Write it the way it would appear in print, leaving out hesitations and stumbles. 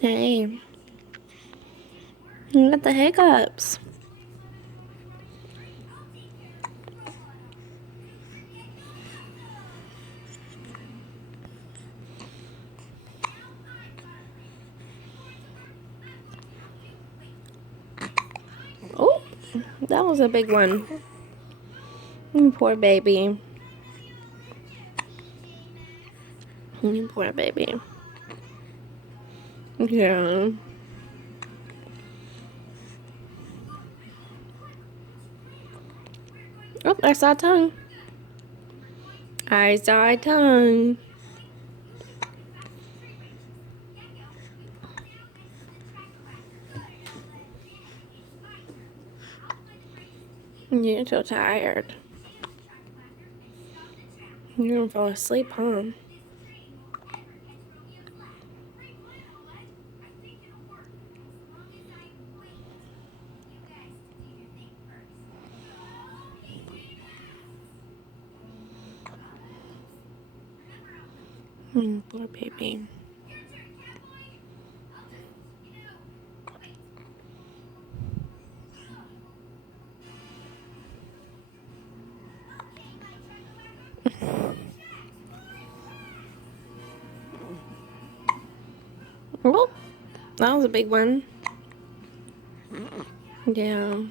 Hey, you got the hiccups. Oh, that was a big one. Poor baby. Poor baby. Yeah. Oh, I saw a tongue. I saw a tongue. You're so tired. You're gonna fall asleep, huh? Poor baby. Oh, that was a big one. Yeah.